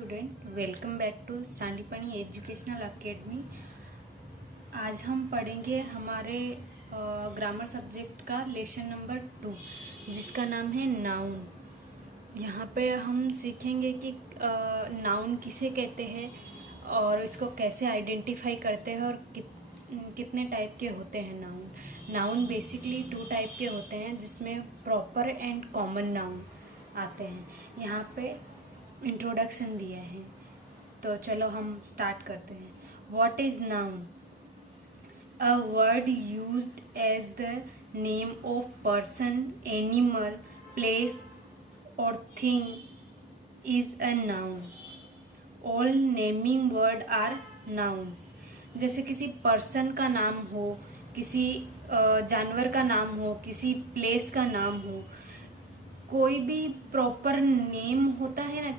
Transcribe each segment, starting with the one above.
Student, welcome back to Sandipani educational academy. आज हम पढ़ेंगे हमारे ग्रामर सब्जेक्ट का लेसन नंबर 2 जिसका नाम है नाउन। यहाँ पे हम सीखेंगे कि नाउन किसे कहते हैं और इसको कैसे आइडेंटिफाई करते हैं और कितने टाइप के होते हैं नाउन। नाउन बेसिकली 2 टाइप के होते हैं जिसमें प्रॉपर एंड कॉमन नाउन आते हैं। यहाँ पे इंट्रोडक्शन दिया है, तो चलो हम स्टार्ट करते हैं। What is noun? A word used as the name of person, animal, place और thing is a noun. All naming word are nouns. जैसे किसी पर्सन का नाम हो, किसी जानवर का नाम हो, किसी प्लेस का नाम हो, कोई भी प्रॉपर नेम होता है ना,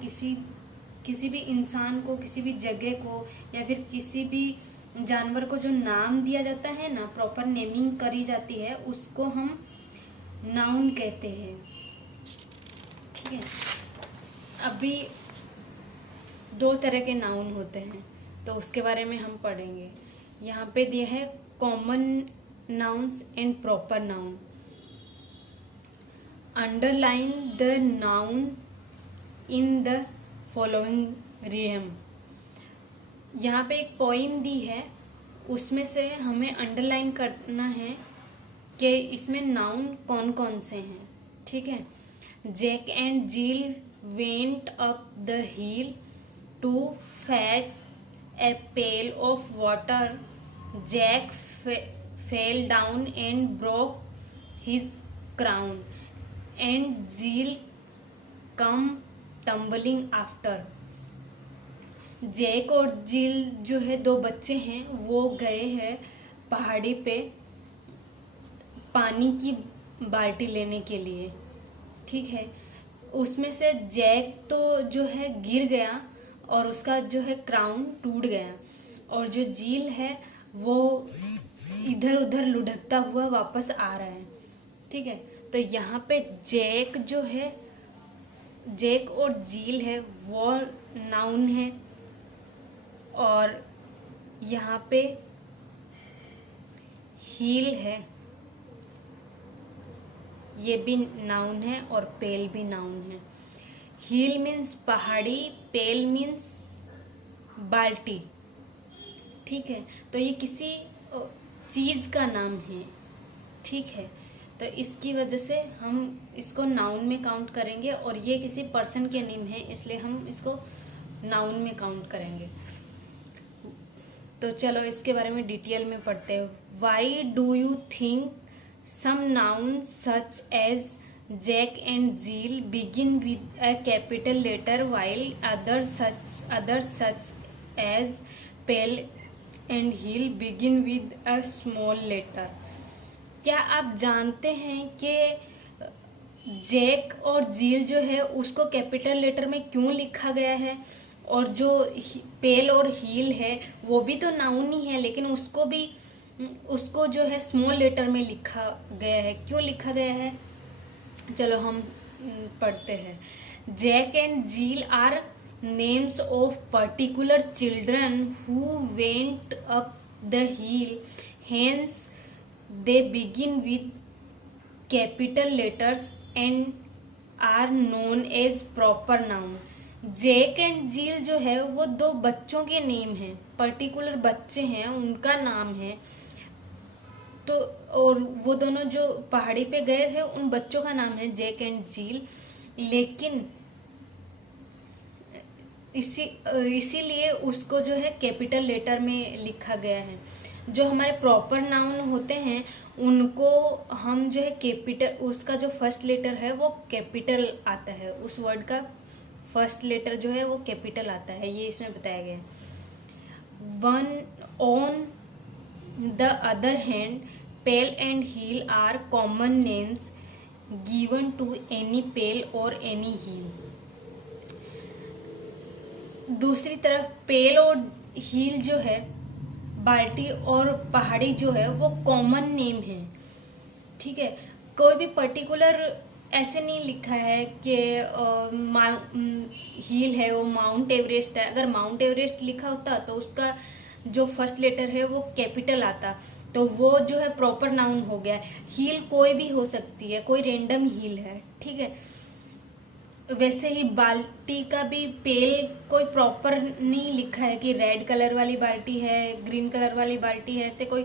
किसी भी इंसान को, किसी भी जगह को या फिर किसी भी जानवर को जो नाम दिया जाता है ना, प्रॉपर नेमिंग करी जाती है, उसको हम नाउन कहते हैं। ठीक है, अभी 2 तरह के नाउन होते हैं तो उसके बारे में हम पढ़ेंगे। यहाँ पे दिया है common nouns and proper noun. Underline the noun in the following rhyme. यहाँ पे एक पोइम दी है, उसमें से हमें अंडरलाइन करना है कि इसमें नाउन कौन कौन से हैं। ठीक है, Jack and Jill went up the hill to fetch a pail of water. Jack fell down and broke his crown and Jill come tumbling after. Jack और जील जो है 2 बच्चे हैं, वो गए हैं पहाड़ी पे पानी की बाल्टी लेने के लिए। ठीक है, उसमें से जैक तो जो है गिर गया और उसका जो है क्राउन टूट गया, और जो जील है वो इधर उधर लुढ़कता हुआ वापस आ रहा है। ठीक है, तो यहाँ पे जैक जो है, जैक और जील है वो नाउन है, और यहाँ पे हील है, ये भी नाउन है, और पेल भी नाउन है। हील मीन्स पहाड़ी, पेल मीन्स बाल्टी। ठीक है, तो ये किसी चीज का नाम है। ठीक है, तो इसकी वजह से हम इसको नाउन में काउंट करेंगे, और ये किसी पर्सन के नेम है इसलिए हम इसको नाउन में काउंट करेंगे। तो चलो इसके बारे में डिटेल में पढ़ते हैं। Why do you think some noun such as Jack and Jill begin with a capital letter while other such as pail and hill begin with a small letter. क्या आप जानते हैं कि जैक और जील जो है उसको कैपिटल लेटर में क्यों लिखा गया है, और जो पेल और हील है वो भी तो नाउन ही है, लेकिन उसको जो है स्मॉल लेटर में लिखा गया है। क्यों लिखा गया है, चलो हम पढ़ते हैं। Jack and Jill are names of particular children who went up the hill, hence they begin with capital letters and are known as proper noun। Jack and Jill जो है वो 2 बच्चों के नेम हैं, पर्टिकुलर बच्चे हैं, उनका नाम है। तो और वो दोनों जो पहाड़ी पे गए थे उन बच्चों का नाम है जैक एंड जील, लेकिन इसीलिए उसको जो है कैपिटल लेटर में लिखा गया है। जो हमारे प्रॉपर नाउन होते हैं उनको हम जो है कैपिटल, उसका जो फर्स्ट लेटर है वो कैपिटल आता है, उस वर्ड का फर्स्ट लेटर जो है वो कैपिटल आता है, ये इसमें बताया गया है। One on the other hand, pail and hill are common names given to any pail और एनी हील। दूसरी तरफ पेल और हील जो है, बाल्टी और पहाड़ी जो है वो कॉमन नेम है। ठीक है, कोई भी पर्टिकुलर ऐसे नहीं लिखा है कि हील है वो माउंट एवरेस्ट है। अगर माउंट एवरेस्ट लिखा होता तो उसका जो फर्स्ट लेटर है वो कैपिटल आता, तो वो जो है प्रॉपर नाउन हो गया। हील कोई भी हो सकती है, कोई रेंडम हील है, ठीक है। वैसे ही बाल्टी का भी पेल कोई प्रॉपर नहीं लिखा है कि रेड कलर वाली बाल्टी है, ग्रीन कलर वाली बाल्टी है, ऐसे कोई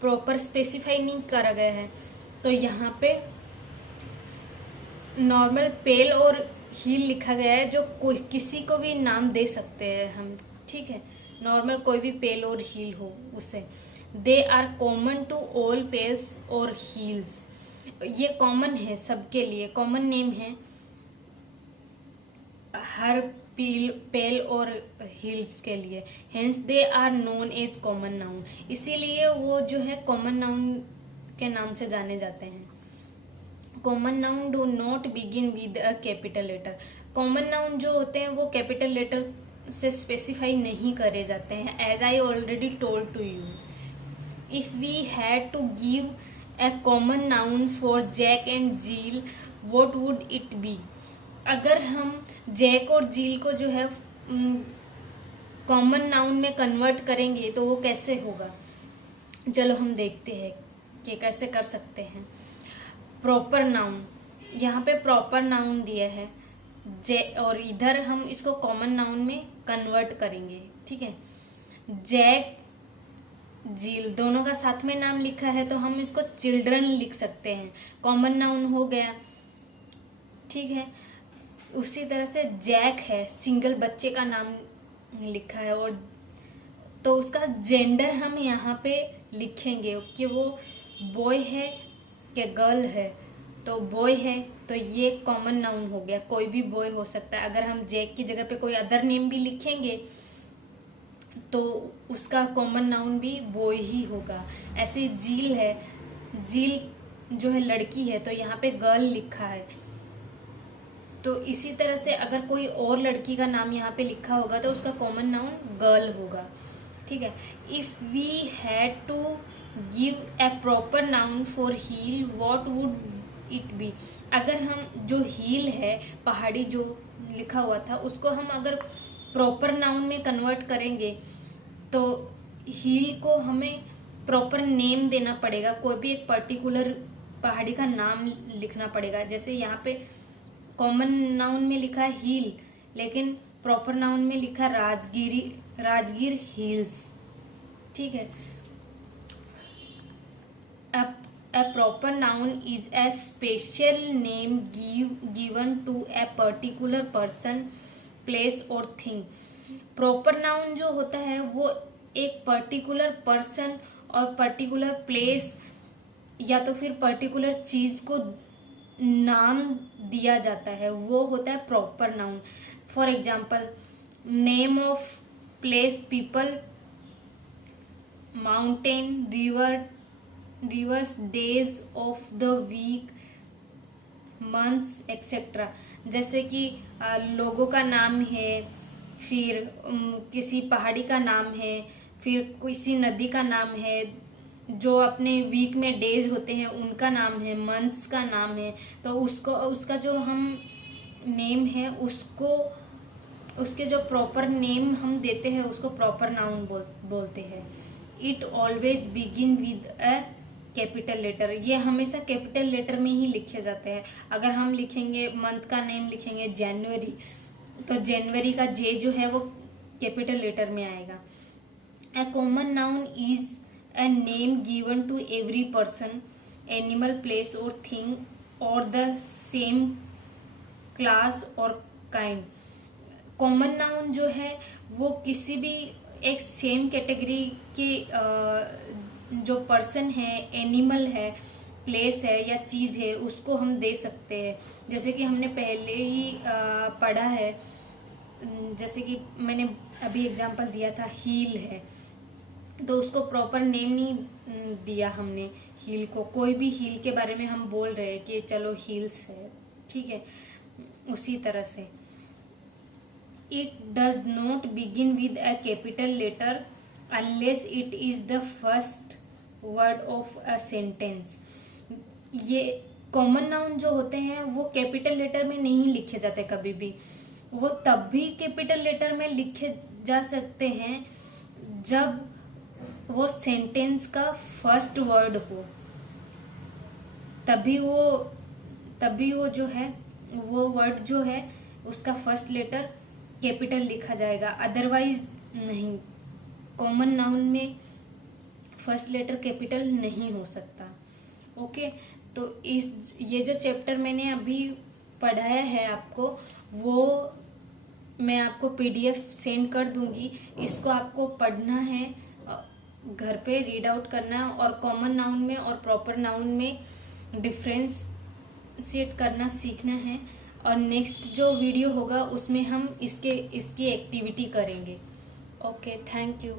प्रॉपर स्पेसिफाई नहीं करा गया है। तो यहाँ पे नॉर्मल पेल और हील लिखा गया है, जो कोई किसी को भी नाम दे सकते हैं हम, ठीक है। नॉर्मल कोई भी पेल और हील हो उसे। They are common to all pails और हील्स, ये कॉमन है सबके लिए, कॉमन नेम है हर पेल और हील्स के लिए। Hence they are known as common noun, इसीलिए वो जो है कॉमन नाउन के नाम से जाने जाते हैं। Common noun do not begin with a capital letter, common noun जो होते हैं वो कैपिटल लेटर से स्पेसिफाई नहीं करे जाते हैं, as I already told to you. If we had to give a common noun for Jack and Jill, what would it be. अगर हम जैक और जील को जो है कॉमन नाउन में कन्वर्ट करेंगे तो वो कैसे होगा, चलो हम देखते हैं कि कैसे कर सकते हैं। प्रॉपर नाउन, यहाँ पे प्रॉपर नाउन दिया है और इधर हम इसको कॉमन नाउन में कन्वर्ट करेंगे, ठीक है। जैक जील दोनों का साथ में नाम लिखा है तो हम इसको चिल्ड्रन लिख सकते हैं, कॉमन नाउन हो गया, ठीक है। उसी तरह से जैक है, सिंगल बच्चे का नाम लिखा है, और तो उसका जेंडर हम यहाँ पे लिखेंगे कि वो बॉय है कि गर्ल है। तो बॉय है तो ये कॉमन नाउन हो गया, कोई भी बॉय हो सकता है। अगर हम जैक की जगह पे कोई अदर नेम भी लिखेंगे तो उसका कॉमन नाउन भी बॉय ही होगा। ऐसे जील है, जील जो है लड़की है तो यहाँ पे गर्ल लिखा है। तो इसी तरह से अगर कोई और लड़की का नाम यहाँ पे लिखा होगा तो उसका कॉमन नाउन गर्ल होगा, ठीक है। If we had to give a proper noun for hill, what would it be. अगर हम जो हील है पहाड़ी जो लिखा हुआ था उसको हम अगर प्रॉपर नाउन में कन्वर्ट करेंगे तो हील को हमें प्रॉपर नेम देना पड़ेगा, कोई भी एक पर्टिकुलर पहाड़ी का नाम लिखना पड़ेगा। जैसे यहाँ पे कॉमन नाउन में लिखा है हील, लेकिन प्रॉपर नाउन में लिखा राजगीर हील्स, ठीक है। A proper noun is a special name given to a particular person, place or thing. Proper noun जो होता है वो एक पर्टिकुलर पर्सन और पर्टिकुलर प्लेस या तो फिर पर्टिकुलर चीज को नाम दिया जाता है, वो होता है proper noun. For example name of place, people, mountain, rivers, days of the week, months etcetera. जैसे कि लोगों का नाम है, फिर किसी पहाड़ी का नाम है, फिर किसी नदी का नाम है, जो अपने वीक में डेज होते हैं उनका नाम है, मंथ्स का नाम है। तो उसका जो हम नेम है उसको, उसके जो प्रॉपर नेम हम देते हैं उसको प्रॉपर नाउन बोलते हैं। It always begin with a capital letter, ये हमेशा कैपिटल लेटर में ही लिखे जाते हैं। अगर हम लिखेंगे मंथ का नेम लिखेंगे जनवरी, तो जनवरी का जे जो है वो कैपिटल लेटर में आएगा। A common noun is a name given to every person, animal, place or thing or the same class or kind. Common noun जो है वो किसी भी एक सेम कैटेगरी के जो पर्सन है, एनिमल है, प्लेस है या चीज़ है उसको हम दे सकते हैं। जैसे कि हमने पहले ही पढ़ा है, जैसे कि मैंने अभी एग्जांपल दिया था हील है, तो उसको प्रॉपर नेम नहीं दिया हमने हील को। कोई भी हील के बारे में हम बोल रहे हैं कि चलो हील्स है, ठीक है। उसी तरह से it does not begin with a capital letter unless it is the first word of a sentence. ये कॉमन नाउन जो होते हैं वो कैपिटल लेटर में नहीं लिखे जाते कभी भी। वो तब भी कैपिटल लेटर में लिखे जा सकते हैं जब वो सेंटेंस का फर्स्ट वर्ड हो, तभी वो जो है वो वर्ड जो है उसका फर्स्ट लेटर कैपिटल लिखा जाएगा, अदरवाइज नहीं। कॉमन नाउन में फर्स्ट लेटर कैपिटल नहीं हो सकता। ओके, तो ये जो चैप्टर मैंने अभी पढ़ाया है आपको, वो मैं आपको पीडीएफ सेंड कर दूंगी। इसको आपको पढ़ना है, घर पे रीड आउट करना है और कॉमन नाउन में और प्रॉपर नाउन में डिफरेंशिएट करना सीखना है। और नेक्स्ट जो वीडियो होगा उसमें हम इसकी एक्टिविटी करेंगे। Okay, thank you.